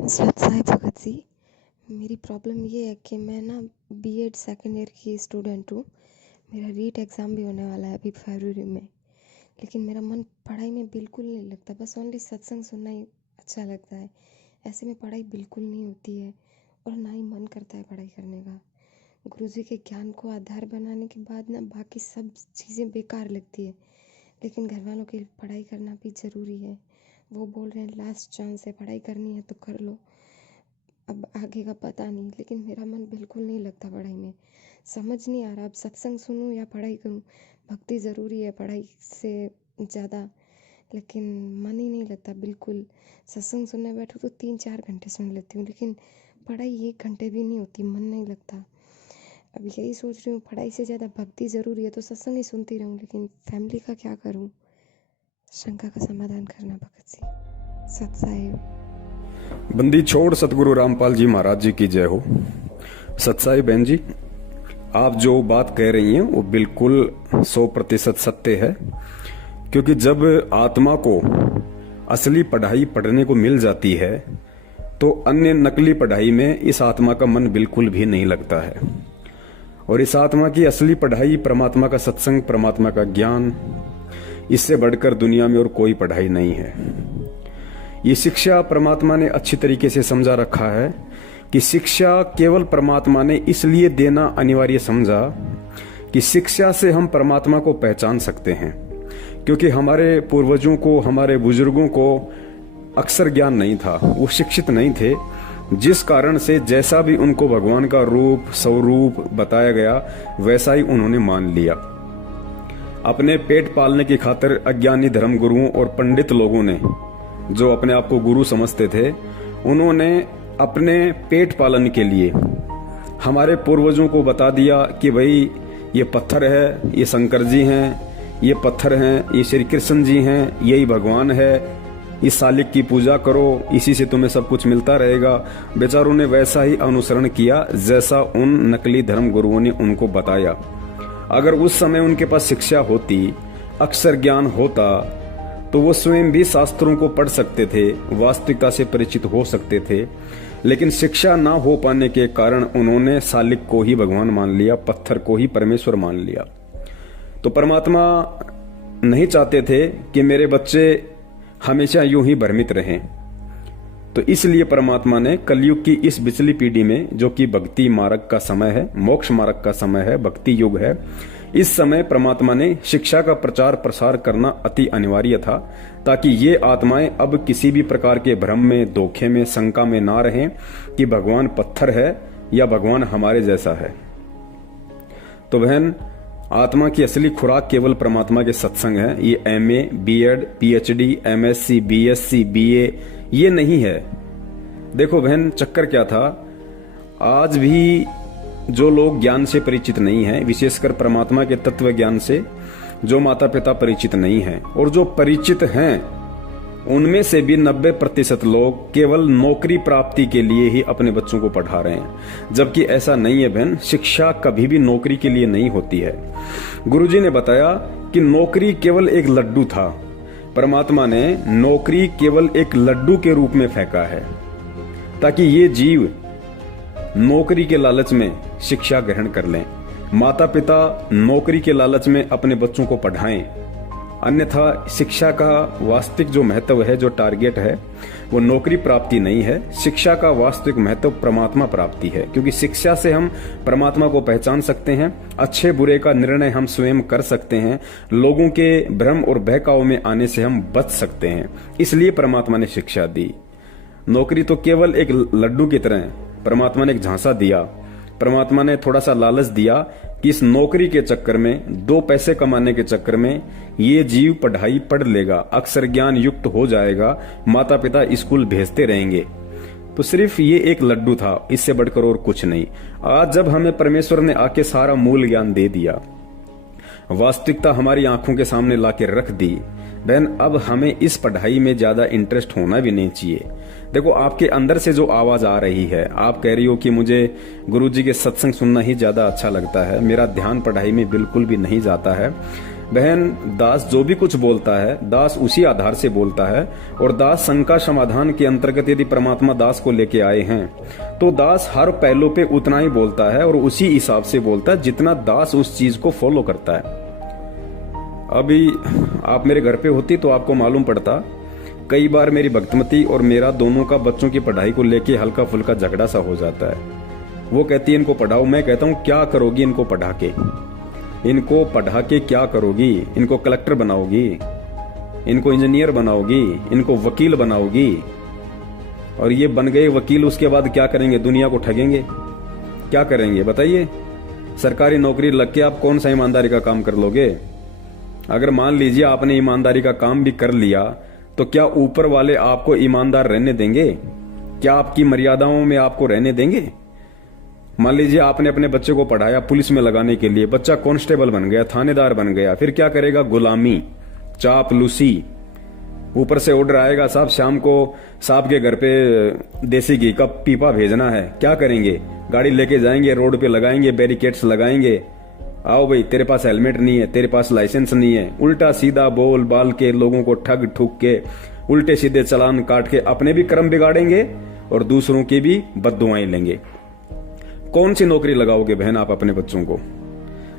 सत साई भगत जी। मेरी प्रॉब्लम ये है कि मैं ना बीएड सेकेंड ईयर की स्टूडेंट हूँ। मेरा रीट एग्ज़ाम भी होने वाला है अभी फरवरी में। लेकिन मेरा मन पढ़ाई में बिल्कुल नहीं लगता, बस ओनली सत्संग सुनना ही अच्छा लगता है। ऐसे में पढ़ाई बिल्कुल नहीं होती है और ना ही मन करता है पढ़ाई करने का। गुरुजी के ज्ञान को आधार बनाने के बाद ना बाकी सब चीज़ें बेकार लगती है। लेकिन घर वालों की पढ़ाई करना भी ज़रूरी है। वो बोल रहे हैं लास्ट चांस है, पढ़ाई करनी है तो कर लो, अब आगे का पता नहीं। लेकिन मेरा मन बिल्कुल नहीं लगता पढ़ाई में, समझ नहीं आ रहा अब सत्संग सुनूं या पढ़ाई करूं। भक्ति ज़रूरी है पढ़ाई से ज़्यादा, लेकिन मन ही नहीं लगता बिल्कुल। सत्संग सुनने बैठो तो 3-4 घंटे सुन लेती हूँ, लेकिन पढ़ाई 1 घंटे भी नहीं होती, मन नहीं लगता। अब यही सोच रही हूँ पढ़ाई से ज़्यादा भक्ति ज़रूरी है तो सत्संग ही सुनती रहूँ, लेकिन फैमिली का क्या करूँ। शंका का समाधान करना भगत जी। सत्साई। बंदी छोड़ सतगुरु रामपाल जी महाराज जी की जय हो। सत्साई बहन जी, आप जो बात कह रही हैं वो बिल्कुल 100% सत्य है। क्योंकि जब आत्मा को असली पढ़ाई पढ़ने को मिल जाती है तो अन्य नकली पढ़ाई में इस आत्मा का मन बिल्कुल भी नहीं लगता है। और इस आत्मा की असली पढ़ाई परमात्मा का सत्संग, परमात्मा का ज्ञान, इससे बढ़कर दुनिया में और कोई पढ़ाई नहीं है। ये शिक्षा परमात्मा ने अच्छी तरीके से समझा रखा है कि शिक्षा केवल परमात्मा ने इसलिए देना अनिवार्य समझा कि शिक्षा से हम परमात्मा को पहचान सकते हैं। क्योंकि हमारे पूर्वजों को, हमारे बुजुर्गों को अक्सर ज्ञान नहीं था, वो शिक्षित नहीं थे, जिस कारण से जैसा भी उनको भगवान का रूप स्वरूप बताया गया वैसा ही उन्होंने मान लिया। अपने पेट पालने की खातिर अज्ञानी धर्मगुरुओं और पंडित लोगों ने, जो अपने आप को गुरु समझते थे, उन्होंने अपने पेट पालन के लिए हमारे पूर्वजों को बता दिया कि भाई ये पत्थर है, ये शंकर जी हैं, ये पत्थर हैं, ये श्री कृष्ण जी हैं, यही भगवान है, इस सालिक की पूजा करो, इसी से तुम्हें सब कुछ मिलता रहेगा। बेचारों ने वैसा ही अनुसरण किया जैसा उन नकली धर्म गुरुओं ने उनको बताया। अगर उस समय उनके पास शिक्षा होती, अक्षर ज्ञान होता, तो वो स्वयं भी शास्त्रों को पढ़ सकते थे, वास्तविकता से परिचित हो सकते थे। लेकिन शिक्षा ना हो पाने के कारण उन्होंने सालिक को ही भगवान मान लिया, पत्थर को ही परमेश्वर मान लिया। तो परमात्मा नहीं चाहते थे कि मेरे बच्चे हमेशा यूं ही भ्रमित रहें। तो इसलिए परमात्मा ने कलयुग की इस बिचली पीढ़ी में, जो कि भक्ति मार्ग का समय है, मोक्ष मार्ग का समय है, भक्ति युग है, इस समय परमात्मा ने शिक्षा का प्रचार प्रसार करना अति अनिवार्य था, ताकि ये आत्माएं अब किसी भी प्रकार के भ्रम में, धोखे में, शंका में ना रहें कि भगवान पत्थर है या भगवान हमारे जैसा है। तो बहन, आत्मा की असली खुराक केवल परमात्मा के सत्संग है। ये MA, BEd, PhD, MSc, BSc, BA ये नहीं है। देखो बहन, चक्कर क्या था, आज भी जो लोग ज्ञान से परिचित नहीं हैं, विशेषकर परमात्मा के तत्व ज्ञान से जो माता पिता परिचित नहीं हैं, और जो परिचित हैं उनमें से भी 90% लोग केवल नौकरी प्राप्ति के लिए ही अपने बच्चों को पढ़ा रहे हैं। जबकि ऐसा नहीं है बहन, शिक्षा कभी भी नौकरी के लिए नहीं होती है। गुरुजी ने बताया कि नौकरी केवल एक लड्डू था, परमात्मा ने नौकरी केवल एक लड्डू के रूप में फेंका है, ताकि ये जीव नौकरी के लालच में शिक्षा ग्रहण कर लें, माता पिता नौकरी के लालच में अपने बच्चों को पढ़ाएं। अन्यथा शिक्षा का वास्तविक जो महत्व है, जो टारगेट है, वो नौकरी प्राप्ति नहीं है। शिक्षा का वास्तविक महत्व परमात्मा प्राप्ति है, क्योंकि शिक्षा से हम परमात्मा को पहचान सकते हैं, अच्छे बुरे का निर्णय हम स्वयं कर सकते हैं, लोगों के भ्रम और बहकाव में आने से हम बच सकते हैं। इसलिए परमात्मा ने शिक्षा दी। नौकरी तो केवल एक लड्डू की तरह परमात्मा ने एक झांसा दिया, परमात्मा ने थोड़ा सा लालच दिया कि इस नौकरी के चक्कर में, 2 पैसे कमाने के चक्कर में ये जीव पढ़ाई पढ़ लेगा, अक्षर ज्ञान युक्त हो जाएगा, माता पिता स्कूल भेजते रहेंगे। तो सिर्फ ये एक लड्डू था, इससे बढ़कर और कुछ नहीं। आज जब हमें परमेश्वर ने आके सारा मूल ज्ञान दे दिया, वास्तविकता हमारी आंखों के सामने लाके रख दी, बहन अब हमें इस पढ़ाई में ज्यादा इंटरेस्ट होना भी नहीं चाहिए। देखो, आपके अंदर से जो आवाज आ रही है, आप कह रही हो कि मुझे गुरुजी के सत्संग सुनना ही ज्यादा अच्छा लगता है, मेरा ध्यान पढ़ाई में बिल्कुल भी नहीं जाता है। बहन, दास जो भी कुछ बोलता है, दास उसी आधार से बोलता है। और दास शंका समाधान के अंतर्गत यदि परमात्मा दास को लेके आए हैं तो दास हर पहलू पे उतना ही बोलता है और उसी हिसाब से बोलता है जितना दास उस चीज को फॉलो करता है। अभी आप मेरे घर पे होती तो आपको मालूम पड़ता, कई बार मेरी भक्तमती और मेरा दोनों का बच्चों की पढ़ाई को लेके हल्का फुल्का झगड़ा सा हो जाता है। वो कहती है इनको पढ़ाओ, मैं कहता हूँ क्या करोगी इनको पढ़ा के, इनको पढ़ा के क्या करोगी? इनको कलेक्टर बनाओगी, इनको इंजीनियर बनाओगी, इनको वकील बनाओगी? और ये बन गए वकील, उसके बाद क्या करेंगे? दुनिया को ठगेंगे? क्या करेंगे बताइए? सरकारी नौकरी लग के आप कौन सा ईमानदारी का काम कर लोगे? अगर मान लीजिए आपने ईमानदारी का काम भी कर लिया तो क्या ऊपर वाले आपको ईमानदार रहने देंगे? क्या आपकी मर्यादाओं में आपको रहने देंगे? मान लीजिए आपने अपने बच्चे को पढ़ाया पुलिस में लगाने के लिए, बच्चा कांस्टेबल बन गया, थानेदार बन गया, फिर क्या करेगा? गुलामी, चापलूसी। ऊपर से ऑर्डर आएगा, साहब शाम को साहब के घर पे देसी घी का पीपा भेजना है। क्या करेंगे? गाड़ी लेके जाएंगे, रोड पे लगाएंगे, बैरिकेड्स लगाएंगे। आओ भाई, तेरे पास हेलमेट नहीं है, तेरे पास लाइसेंस नहीं है, उल्टा सीधा बोल बाल के लोगों को ठग ठुक के उल्टे सीधे चालान काट के अपने भी कर्म बिगाड़ेंगे और दूसरों की भी बद्दुआएं लेंगे। कौन सी नौकरी लगाओगे बहन आप अपने बच्चों को?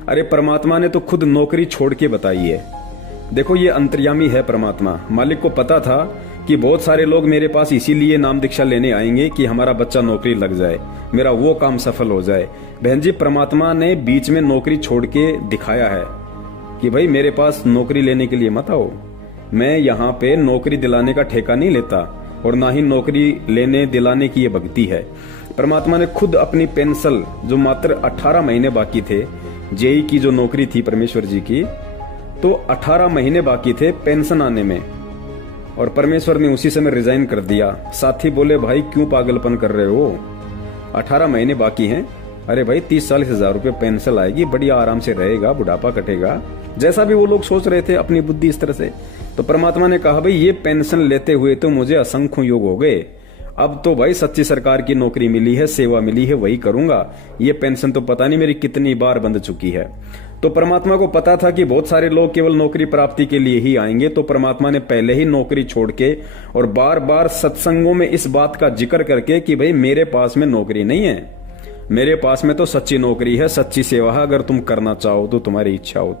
अरे परमात्मा ने तो खुद नौकरी छोड़ के बताई है। देखो ये अंतर्यामी है परमात्मा। मालिक को पता था कि बहुत सारे लोग मेरे पास इसीलिए नाम दीक्षा लेने आएंगे कि हमारा बच्चा नौकरी लग जाए, मेरा वो काम सफल हो जाए। बहन जी, परमात्मा ने बीच में नौकरी छोड़ के दिखाया है कि भाई मेरे पास नौकरी लेने के लिए मत आओ। मैं यहाँ पे नौकरी दिलाने का ठेका नहीं लेता और ना ही नौकरी लेने दिलाने की ये भक्ति है। परमात्मा ने खुद अपनी पेंशन, जो मात्र 18 महीने बाकी थे, जेई की जो नौकरी थी परमेश्वर जी की, तो 18 महीने बाकी थे पेंशन आने में, और परमेश्वर ने उसी समय रिजाइन कर दिया। साथी बोले भाई क्यों पागलपन कर रहे हो, 18 महीने बाकी हैं। अरे भाई 30-40 हजार रुपये पेंशन आएगी, बढ़िया आराम से रहेगा, बुढ़ापा कटेगा। जैसा भी वो लोग सोच रहे थे अपनी बुद्धि इस तरह से, तो परमात्मा ने कहा भाई ये पेंशन लेते हुए तो मुझे असंख्य योग हो गए, अब तो भाई सच्ची सरकार की नौकरी मिली है, सेवा मिली है, वही करूंगा। ये पेंशन तो पता नहीं मेरी कितनी बार बंद चुकी है। तो परमात्मा को पता था कि बहुत सारे लोग केवल नौकरी प्राप्ति के लिए ही आएंगे, तो परमात्मा ने पहले ही नौकरी छोड़ के और बार बार सत्संगों में इस बात का जिक्र करके कि भाई मेरे पास में नौकरी नहीं है, मेरे पास में तो सच्ची नौकरी है, सच्ची सेवा है, अगर तुम करना चाहो तो, तुम्हारी इच्छा हो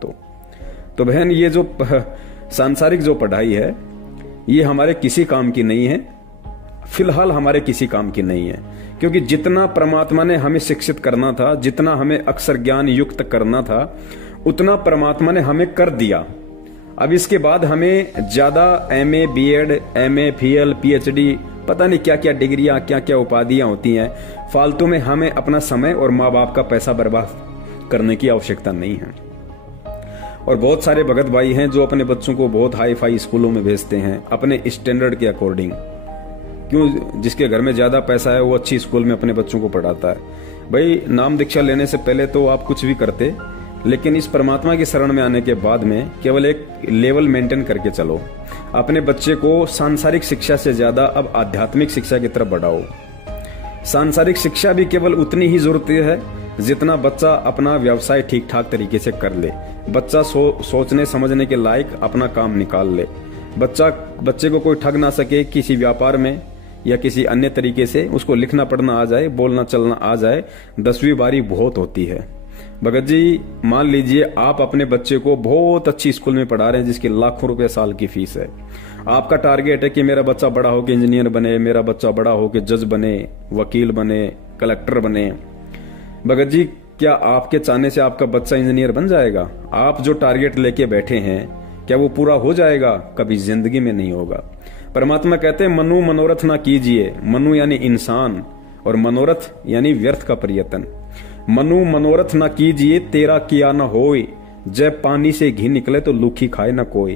तो बहन ये जो सांसारिक जो पढ़ाई है ये हमारे किसी काम की नहीं है, फिलहाल हमारे किसी काम की नहीं है। क्योंकि जितना परमात्मा ने हमें शिक्षित करना था, जितना हमें अक्षर ज्ञान युक्त करना था, उतना परमात्मा ने हमें कर दिया। अब इसके बाद हमें ज्यादा एमए, बीएड, एमए, फीएल, पीएचडी, पता नहीं क्या क्या डिग्रियां, क्या क्या उपाधियां होती हैं, फालतू में हमें अपना समय और माँ बाप का पैसा बर्बाद करने की आवश्यकता नहीं है। और बहुत सारे भगत भाई हैं जो अपने बच्चों को बहुत हाई फाई स्कूलों में भेजते हैं अपने स्टैंडर्ड के अकॉर्डिंग। क्यों? जिसके घर में ज्यादा पैसा है वो अच्छी स्कूल में अपने बच्चों को पढ़ाता है। भाई नाम दीक्षा लेने से पहले तो आप कुछ भी करते, लेकिन इस परमात्मा की शरण में आने के बाद में केवल एक लेवल मेंटेन करके चलो। अपने बच्चे को सांसारिक शिक्षा से ज्यादा अब आध्यात्मिक शिक्षा की तरफ बढ़ाओ। सांसारिक शिक्षा भी केवल उतनी ही जरूरत है जितना बच्चा अपना व्यवसाय ठीक ठाक तरीके से कर ले, बच्चा सोचने समझने के लायक अपना काम निकाल ले, बच्चे को कोई ठग ना सके किसी व्यापार में या किसी अन्य तरीके से, उसको लिखना पढ़ना आ जाए, बोलना चलना आ जाए, 10वीं बारी बहुत होती है। भगत जी मान लीजिए आप अपने बच्चे को बहुत अच्छी स्कूल में पढ़ा रहे हैं जिसकी लाखों रुपए साल की फीस है। आपका टारगेट है कि मेरा बच्चा बड़ा होकर इंजीनियर बने, मेरा बच्चा बड़ा होकर जज बने, वकील बने, कलेक्टर बने। भगत जी क्या आपके चाहने से आपका बच्चा इंजीनियर बन जाएगा? आप जो टारगेट लेके बैठे हैं क्या वो पूरा हो जाएगा? कभी जिंदगी में नहीं होगा। परमात्मा कहते हैं मनु मनोरथ ना कीजिए। मनु यानी इंसान और मनोरथ यानी व्यर्थ का प्रयत्न। मनु मनोरथ ना कीजिए तेरा किया न होए, जब पानी से घी निकले तो लूखी खाए ना कोई।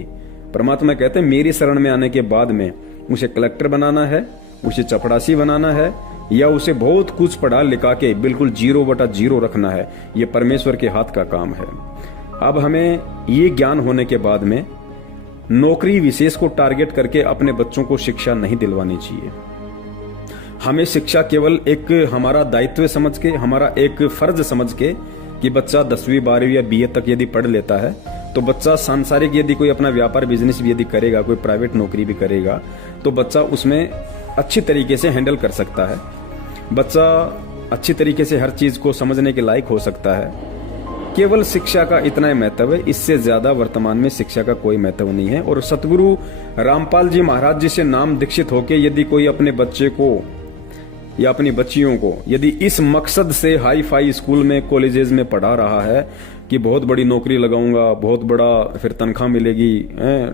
परमात्मा कहते हैं मेरी शरण में आने के बाद में उसे कलेक्टर बनाना है, उसे चपड़ासी बनाना है, या उसे बहुत कुछ पढ़ा लिखा के बिल्कुल 0/0 रखना है, ये परमेश्वर के हाथ का काम है। अब हमें ये ज्ञान होने के बाद में नौकरी विशेष को टारगेट करके अपने बच्चों को शिक्षा नहीं दिलवानी चाहिए। हमें शिक्षा केवल एक हमारा दायित्व समझ के, हमारा एक फर्ज समझ के कि बच्चा 10वीं 12वीं या बीए तक यदि पढ़ लेता है तो बच्चा सांसारिक यदि कोई अपना व्यापार बिजनेस भी यदि करेगा, कोई प्राइवेट नौकरी भी करेगा, तो बच्चा उसमें अच्छी तरीके से हैंडल कर सकता है। बच्चा अच्छी तरीके से हर चीज को समझने के लायक हो सकता है। केवल शिक्षा का इतना ही महत्व है, इससे ज्यादा वर्तमान में शिक्षा का कोई महत्व नहीं है। और सतगुरु रामपाल जी महाराज जी से नाम दीक्षित होके यदि कोई अपने बच्चे को या अपनी बच्चियों को यदि इस मकसद से हाई फाई स्कूल में, कॉलेजेस में पढ़ा रहा है कि बहुत बड़ी नौकरी लगाऊंगा, बहुत बड़ा फिर तनख्वाह मिलेगी,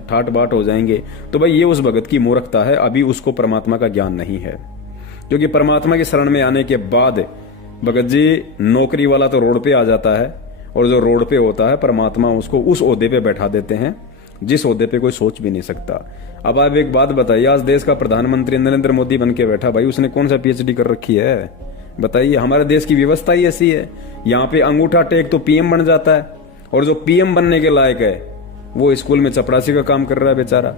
ठाट बाट हो जाएंगे, तो भाई ये उस भगत की मूर्खता है। अभी उसको परमात्मा का ज्ञान नहीं है, क्योंकि परमात्मा की शरण में आने के बाद भगत जी नौकरी वाला तो रोड पे आ जाता है, और जो रोड पे होता है परमात्मा उसको उस ओहदे पे बैठा देते हैं जिस ओहदे पे कोई सोच भी नहीं सकता। अब आप एक बात बताइए, आज देश का प्रधानमंत्री नरेंद्र मोदी बन के बैठा, भाई उसने कौन सा पीएचडी कर रखी है? बताइए। हमारे देश की व्यवस्था ही ऐसी है, यहाँ पे अंगूठा टेक तो पीएम बन जाता है, और जो पीएम बनने के लायक है वो स्कूल में चपरासी का काम कर रहा है बेचारा।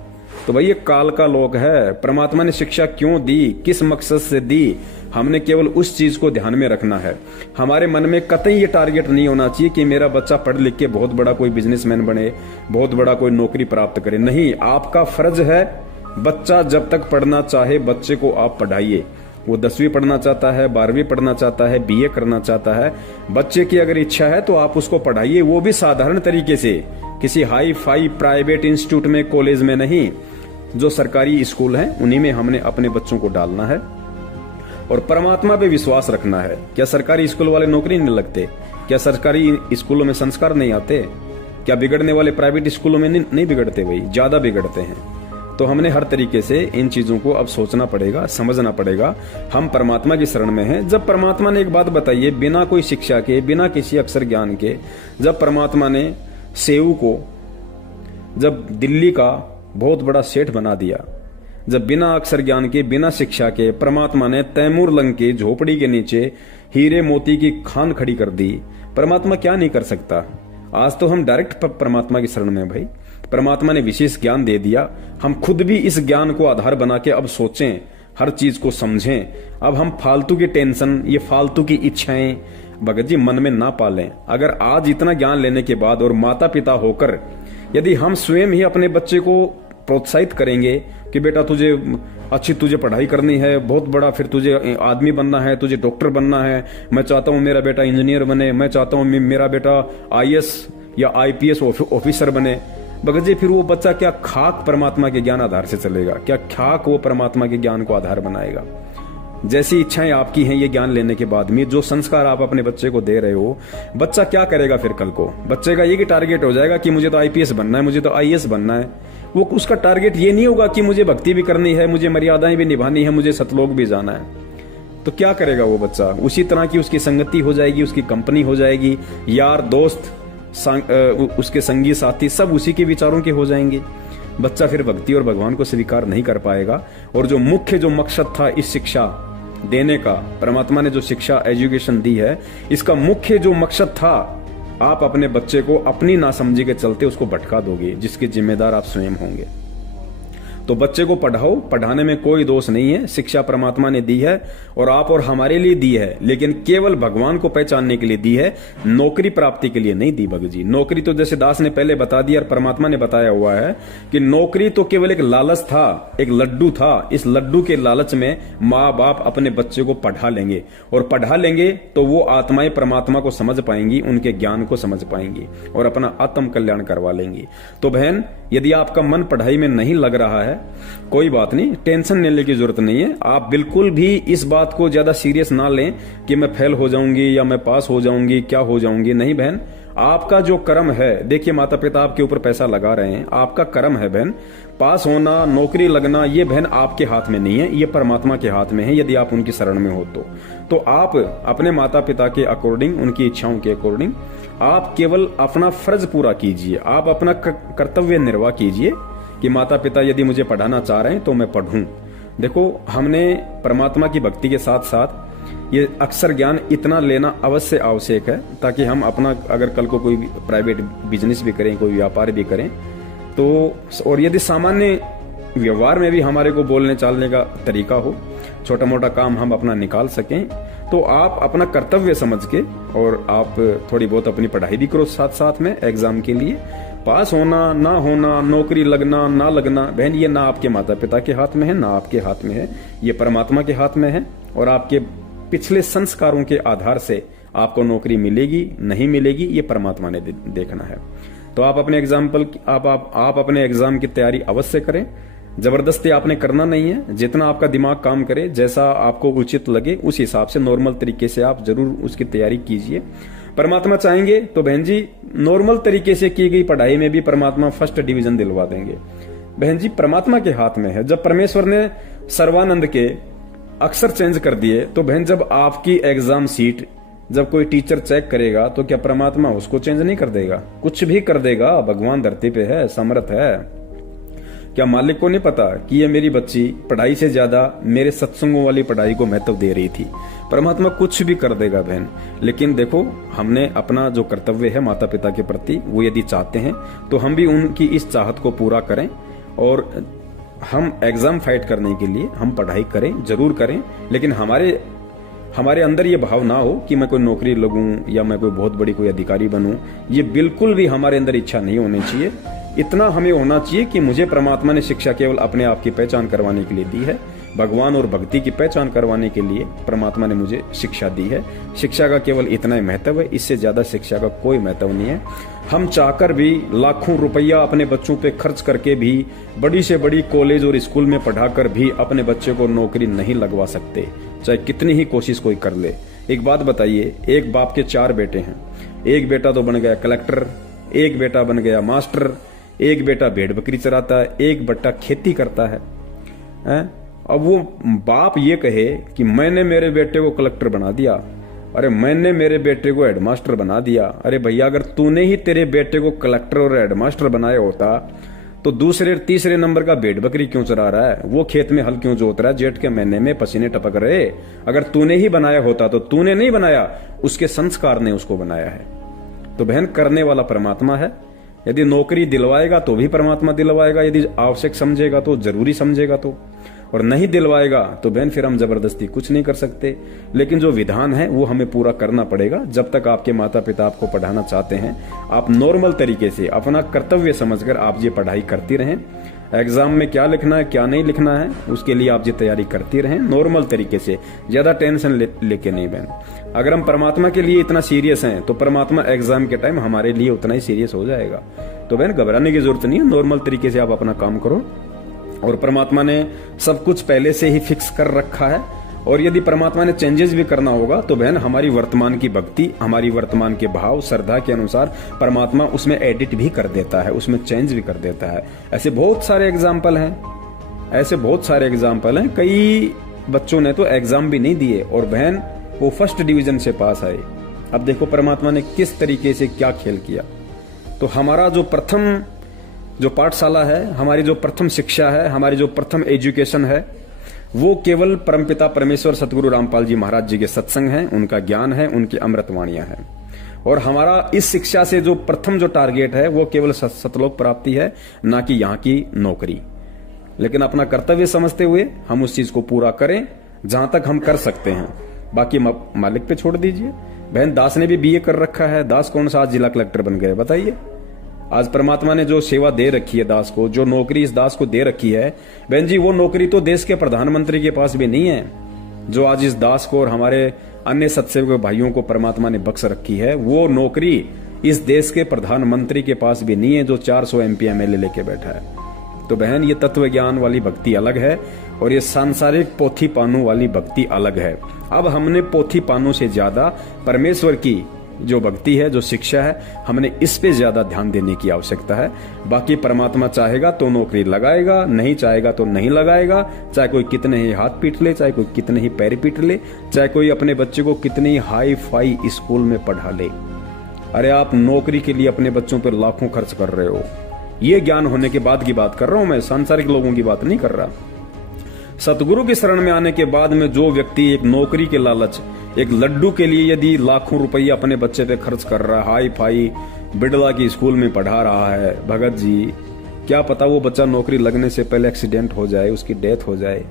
तो भाई ये काल का लोक है। परमात्मा ने शिक्षा क्यों दी, किस मकसद से दी, हमने केवल उस चीज को ध्यान में रखना है। हमारे मन में कतई ये टारगेट नहीं होना चाहिए कि मेरा बच्चा पढ़ लिख के बहुत बड़ा कोई बिजनेसमैन बने, बहुत बड़ा कोई नौकरी प्राप्त करे। नहीं, आपका फर्ज है, बच्चा जब तक पढ़ना चाहे बच्चे को आप पढ़ाइए। वो 10वीं पढ़ना चाहता है, 12वीं पढ़ना चाहता है, बीए करना चाहता है, बच्चे की अगर इच्छा है तो आप उसको पढ़ाइए, वो भी साधारण तरीके से, किसी हाई फाई प्राइवेट इंस्टीट्यूट में, कॉलेज में नहीं। जो सरकारी स्कूल हैं उन्हीं में हमने अपने बच्चों को डालना है और परमात्मा पे विश्वास रखना है। क्या सरकारी स्कूल वाले नौकरी नहीं लगते? क्या सरकारी स्कूलों में संस्कार नहीं आते? क्या बिगड़ने वाले प्राइवेट स्कूलों में नहीं बिगड़ते? भाई ज्यादा बिगड़ते हैं। तो हमने हर तरीके से इन चीजों को अब सोचना पड़ेगा, समझना पड़ेगा। हम परमात्मा की शरण में हैं। जब परमात्मा ने एक बात बताई है, बिना कोई शिक्षा के, बिना किसी अक्षर ज्ञान के, जब परमात्मा ने सेऊ को जब दिल्ली का बहुत बड़ा सेठ बना दिया, जब बिना अक्षर ज्ञान के, बिना शिक्षा के परमात्मा ने तैमूर लंग की झोपड़ी के नीचे हीरे मोती की खान खड़ी कर दी, परमात्मा क्या नहीं कर सकता? आज तो हम डायरेक्ट परमात्मा की शरण में। भाई परमात्मा ने विशेष ज्ञान दे दिया, हम खुद भी इस ज्ञान को आधार बना के अब सोचें, हर चीज को समझें। अब हम फालतू की टेंशन, ये फालतू की इच्छाएं भगत जी मन में ना पालें। अगर आज इतना ज्ञान लेने के बाद और माता पिता होकर यदि हम स्वयं ही अपने बच्चे को प्रोत्साहित करेंगे कि बेटा तुझे पढ़ाई करनी है, बहुत बड़ा फिर तुझे आदमी बनना है, तुझे डॉक्टर बनना है, मैं चाहता हूं मेरा बेटा इंजीनियर बने, मैं चाहता हूं मेरा बेटा आईएएस या आईपीएस ऑफिसर बने, भगत जी फिर वो बच्चा क्या खाक परमात्मा के ज्ञान आधार से चलेगा? क्या खाक वो परमात्मा के ज्ञान को आधार बनाएगा? जैसी इच्छाएं आपकी हैं ये ज्ञान लेने के बाद में, जो संस्कार आप अपने बच्चे को दे रहे हो, बच्चा क्या करेगा फिर कल को? बच्चे का ये टारगेट हो जाएगा कि मुझे तो आईपीएस बनना है, मुझे तो आईएएस बनना है। वो उसका टारगेट ये नहीं होगा कि मुझे भक्ति भी करनी है, मुझे मर्यादाएं भी निभानी है, मुझे सतलोक भी जाना है। तो क्या करेगा वो बच्चा? उसी तरह की उसकी संगति हो जाएगी, उसकी कंपनी हो जाएगी, यार दोस्त, उसके संगी साथी सब उसी के विचारों के हो जाएंगे। बच्चा फिर भक्ति और भगवान को स्वीकार नहीं कर पाएगा। और जो मुख्य जो मकसद था इस शिक्षा देने का, परमात्मा ने जो शिक्षा एजुकेशन दी है, इसका मुख्य जो मकसद था, आप अपने बच्चे को अपनी नासमझी के चलते उसको भटका दोगे, जिसके जिम्मेदार आप स्वयं होंगे। तो बच्चे को पढ़ाओ, पढ़ाने में कोई दोष नहीं है, शिक्षा परमात्मा ने दी है और आप और हमारे लिए दी है, लेकिन केवल भगवान को पहचानने के लिए दी है, नौकरी प्राप्ति के लिए नहीं दी भगत जी। नौकरी तो जैसे दास ने पहले बता दिया और परमात्मा ने बताया हुआ है कि नौकरी तो केवल एक लालच था, एक लड्डू था। इस लड्डू के लालच में माँ बाप अपने बच्चे को पढ़ा लेंगे, और पढ़ा लेंगे तो वो आत्माएं परमात्मा को समझ पाएंगी, उनके ज्ञान को समझ पाएंगी और अपना आत्म कल्याण करवा लेंगी। तो बहन, यदि आपका मन पढ़ाई में नहीं लग रहा है, कोई बात नहीं, टेंशन लेने की जरूरत नहीं है। आप बिल्कुल भी इस बात को ज्यादा सीरियस ना लें कि मैं फेल हो जाऊंगी या मैं पास हो जाऊंगी, क्या हो जाऊंगी। नहीं बहन, आपका जो कर्म है, देखिए माता पिता आपके ऊपर पैसा लगा रहे हैं, आपका कर्म है बहन। पास होना, नौकरी लगना, ये बहन आपके हाथ में नहीं है, ये परमात्मा के हाथ में है। यदि आप उनकी शरण में हो तो आप अपने माता पिता के अकॉर्डिंग, उनकी इच्छाओं के अकॉर्डिंग आप केवल अपना फर्ज पूरा कीजिए, आप अपना कर्तव्य निर्वाह कीजिए कि माता पिता यदि मुझे पढ़ाना चाह रहे हैं तो मैं पढ़ूं। देखो, हमने परमात्मा की भक्ति के साथ साथ ये अक्षर ज्ञान इतना लेना अवश्य आवश्यक है, ताकि हम अपना अगर कल को कोई प्राइवेट बिजनेस भी करें, कोई व्यापार भी करें तो, और यदि सामान्य व्यवहार में भी हमारे को बोलने चालने का तरीका हो, छोटा मोटा काम हम अपना निकाल सकें, तो आप अपना कर्तव्य समझ के और आप थोड़ी बहुत अपनी पढ़ाई भी करो साथ साथ में एग्जाम के लिए, पास होना ना होना, नौकरी लगना ना लगना, बहन ये ना आपके माता पिता के हाथ में है ना आपके हाथ में है, ये परमात्मा के हाथ में है। और आपके पिछले संस्कारों के आधार से आपको नौकरी मिलेगी नहीं मिलेगी ये परमात्मा ने देखना है। तो आप अपने आप अपने एग्जाम की तैयारी अवश्य करें। जबरदस्ती आपने करना नहीं है, जितना आपका दिमाग काम करे, जैसा आपको उचित लगे उस हिसाब से नॉर्मल तरीके से आप जरूर उसकी तैयारी कीजिए। परमात्मा चाहेंगे तो बहन जी नॉर्मल तरीके से की गई पढ़ाई में भी परमात्मा फर्स्ट डिवीजन दिलवा देंगे। बहन जी परमात्मा के हाथ में है। जब परमेश्वर ने सर्वानंद के अक्षर चेंज कर दिए तो बहन जब आपकी एग्जाम सीट जब कोई टीचर चेक करेगा तो क्या परमात्मा उसको चेंज नहीं कर देगा? कुछ भी कर देगा। भगवान धरती पे है, समर्थ है। क्या मालिक को नहीं पता कि ये मेरी बच्ची पढ़ाई से ज्यादा मेरे सत्संगों वाली पढ़ाई को महत्व दे रही थी? परमात्मा कुछ भी कर देगा बहन। लेकिन देखो हमने अपना जो कर्तव्य है माता पिता के प्रति वो यदि चाहते हैं तो हम भी उनकी इस चाहत को पूरा करें और हम एग्जाम फाइट करने के लिए हम पढ़ाई करें, जरूर करें। लेकिन हमारे अंदर ये भाव ना हो कि मैं कोई नौकरी लगूं या मैं कोई बहुत बड़ी कोई अधिकारी बनूं। ये बिल्कुल भी हमारे अंदर इच्छा नहीं होनी चाहिए। इतना हमें होना चाहिए कि मुझे परमात्मा ने शिक्षा केवल अपने आप की पहचान करवाने के लिए दी है। भगवान और भक्ति की पहचान करवाने के लिए परमात्मा ने मुझे शिक्षा दी है। शिक्षा का केवल इतना ही महत्व है, इससे ज्यादा शिक्षा का कोई महत्व नहीं है। हम चाहकर भी लाखों रुपया अपने बच्चों पे खर्च करके भी बड़ी से बड़ी कॉलेज और स्कूल में पढ़ाकर भी अपने बच्चे को नौकरी नहीं लगवा सकते, चाहे कितनी ही कोशिश कोई कर ले। एक बात बताइए, एक बाप के 4 बेटे हैं, एक बेटा तो बन गया कलेक्टर, एक बेटा बन गया मास्टर, एक बेटा भेड़ बकरी चराता है, एक बेटा खेती करता है। अब वो बाप ये कहे कि मैंने मेरे बेटे को कलेक्टर बना दिया, अरे मैंने मेरे बेटे को हेडमास्टर बना दिया। अरे भैया अगर तूने ही तेरे बेटे को कलेक्टर और हेडमास्टर बनाया होता तो दूसरे तीसरे नंबर का भेड़ बकरी क्यों चरा रहा है? वो खेत में हल क्यों जोत रहा है? जेठ के महीने में पसीने टपक रहे। अगर तूने ही बनाया होता तो तूने नहीं बनाया, उसके संस्कार ने उसको बनाया है। तो बहन करने वाला परमात्मा है। यदि नौकरी दिलवाएगा तो भी परमात्मा दिलवाएगा, यदि आवश्यक समझेगा तो, जरूरी समझेगा तो, और नहीं दिलवाएगा तो बहन फिर हम जबरदस्ती कुछ नहीं कर सकते। लेकिन जो विधान है वो हमें पूरा करना पड़ेगा। जब तक आपके माता पिता आपको पढ़ाना चाहते हैं, आप नॉर्मल तरीके से अपना कर्तव्य समझकर आप ये पढ़ाई करती रहें। एग्जाम में क्या लिखना है क्या नहीं लिखना है उसके लिए आप ये तैयारी करती रहें नॉर्मल तरीके से, ज्यादा टेंशन लेके नहीं बहन। अगर हम परमात्मा के लिए इतना सीरियस हैं तो परमात्मा एग्जाम के टाइम हमारे लिए उतना ही सीरियस हो जाएगा। तो बहन घबराने की जरूरत नहीं है, नॉर्मल तरीके से आप अपना काम करो। और परमात्मा ने सब कुछ पहले से ही फिक्स कर रखा है। और यदि परमात्मा ने चेंजेस भी करना होगा तो बहन हमारी वर्तमान की भक्ति, हमारी वर्तमान के भाव श्रद्धा के अनुसार परमात्मा उसमें एडिट भी कर देता है, उसमें चेंज भी कर देता है। ऐसे बहुत सारे एग्जाम्पल हैं, कई बच्चों ने तो एग्जाम भी नहीं दिए और बहन वो फर्स्ट डिवीजन से पास आए। अब देखो परमात्मा ने किस तरीके से क्या खेल किया। तो हमारा जो पाठशाला है, हमारी जो प्रथम शिक्षा है, हमारी जो प्रथम एजुकेशन है, वो केवल परमपिता परमेश्वर सतगुरु रामपाल जी महाराज जी के सत्संग हैं, उनका ज्ञान है, उनकी अमृतवाणियां हैं। और हमारा इस शिक्षा से जो प्रथम जो टारगेट है वो केवल सतलोक प्राप्ति है, ना कि यहाँ की नौकरी। लेकिन अपना कर्तव्य समझते हुए हम उस चीज को पूरा करें जहां तक हम कर सकते हैं, बाकी मालिक पे छोड़ दीजिए। बहन दास ने भी बीए कर रखा है, दास कौन सा आज जिला कलेक्टर बन गए बताइए? आज परमात्मा ने जो सेवा दे रखी है दास को, जो नौकरी इस दास को दे रखी है बहन जी, वो नौकरी तो देश के प्रधानमंत्री के पास भी नहीं है। जो आज इस दास को और हमारे अन्य सत्सेवक भाइयों को परमात्मा ने बख्श रखी है, वो नौकरी इस देश के प्रधानमंत्री के पास भी नहीं है जो 400 MP MLA लेके बैठा है। तो बहन ये तत्व ज्ञान वाली भक्ति अलग है और ये सांसारिक पोथी पानों वाली भक्ति अलग है। अब हमने पोथी पानों से ज्यादा परमेश्वर की जो भक्ति है, जो शिक्षा है, हमने इस पे ज्यादा ध्यान देने की आवश्यकता है। बाकी परमात्मा चाहेगा तो नौकरी लगाएगा, नहीं चाहेगा तो नहीं लगाएगा। चाहे कोई कितने ही हाथ पीट ले, चाहे कोई कितने ही पैर पीट ले, चाहे कोई अपने बच्चे को कितनी हाई फाई स्कूल में पढ़ा ले। अरे आप नौकरी के लिए अपने बच्चों पर लाखों खर्च कर रहे हो। ये ज्ञान होने के बाद की बात कर रहा हूं मैं, सांसारिक लोगों की बात नहीं कर रहा। सतगुरु की शरण में आने के बाद में जो व्यक्ति एक नौकरी के लालच, एक लड्डू के लिए यदि लाखों रुपया अपने बच्चे पे खर्च कर रहा है, हाई फाई बिड़ला की स्कूल में पढ़ा रहा है, भगत जी क्या पता वो बच्चा नौकरी लगने से पहले एक्सीडेंट हो जाए, उसकी डेथ हो जाए।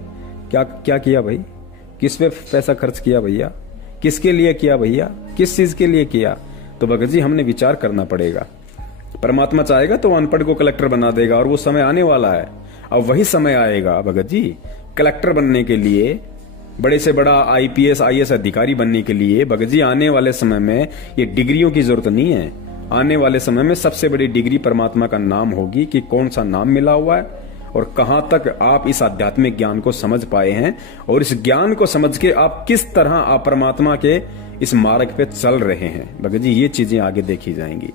क्या किया भाई? किस पे पैसा खर्च किया भैया? किसके लिए किया भैया? किस चीज के लिए किया? तो भगत जी हमने विचार करना पड़ेगा। परमात्मा चाहेगा तो अनपढ़ को कलेक्टर बना देगा, और वो समय आने वाला है। अब वही समय आएगा भगत जी, कलेक्टर बनने के लिए, बड़े से बड़ा आईपीएस आईएएस अधिकारी बनने के लिए। भगत जी आने वाले समय में ये डिग्रियों की जरूरत नहीं है। आने वाले समय में सबसे बड़ी डिग्री परमात्मा का नाम होगी, कि कौन सा नाम मिला हुआ है और कहां तक आप इस आध्यात्मिक ज्ञान को समझ पाए हैं, और इस ज्ञान को समझ के आप किस तरह आप परमात्मा के इस मार्ग पे चल रहे हैं। भगत जी ये चीजें आगे देखी जाएंगी।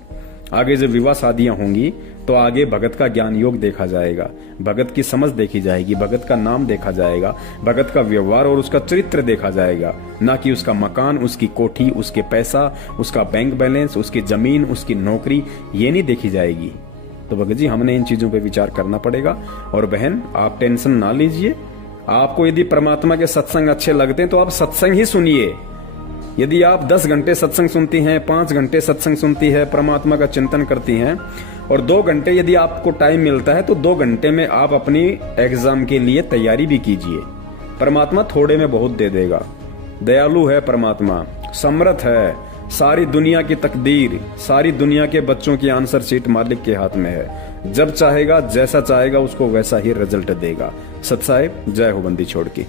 आगे जब विवाह शादियां होंगी तो आगे भगत का ज्ञान योग देखा जाएगा, भगत की समझ देखी जाएगी, भगत का नाम देखा जाएगा, भगत का व्यवहार और उसका चरित्र देखा जाएगा, ना कि उसका मकान, उसकी कोठी, उसके पैसा, उसका बैंक बैलेंस, उसकी जमीन, उसकी नौकरी, ये नहीं देखी जाएगी। तो भगत जी हमने इन चीजों पे विचार करना पड़ेगा। और बहन आप टेंशन ना लीजिए, आपको यदि परमात्मा के सत्संग अच्छे लगते हैं तो आप सत्संग ही सुनिए। यदि आप 10 घंटे सत्संग सुनती हैं, 5 घंटे सत्संग सुनती है, परमात्मा का चिंतन करती हैं, और 2 घंटे यदि आपको टाइम मिलता है तो 2 घंटे में आप अपनी एग्जाम के लिए तैयारी भी कीजिए। परमात्मा थोड़े में बहुत दे देगा। दयालु है परमात्मा, समर्थ है। सारी दुनिया की तकदीर, सारी दुनिया के बच्चों की आंसर शीट मालिक के हाथ में है। जब चाहेगा, जैसा चाहेगा, उसको वैसा ही रिजल्ट देगा। सत साहिब, जय हो बंदी छोड़ की।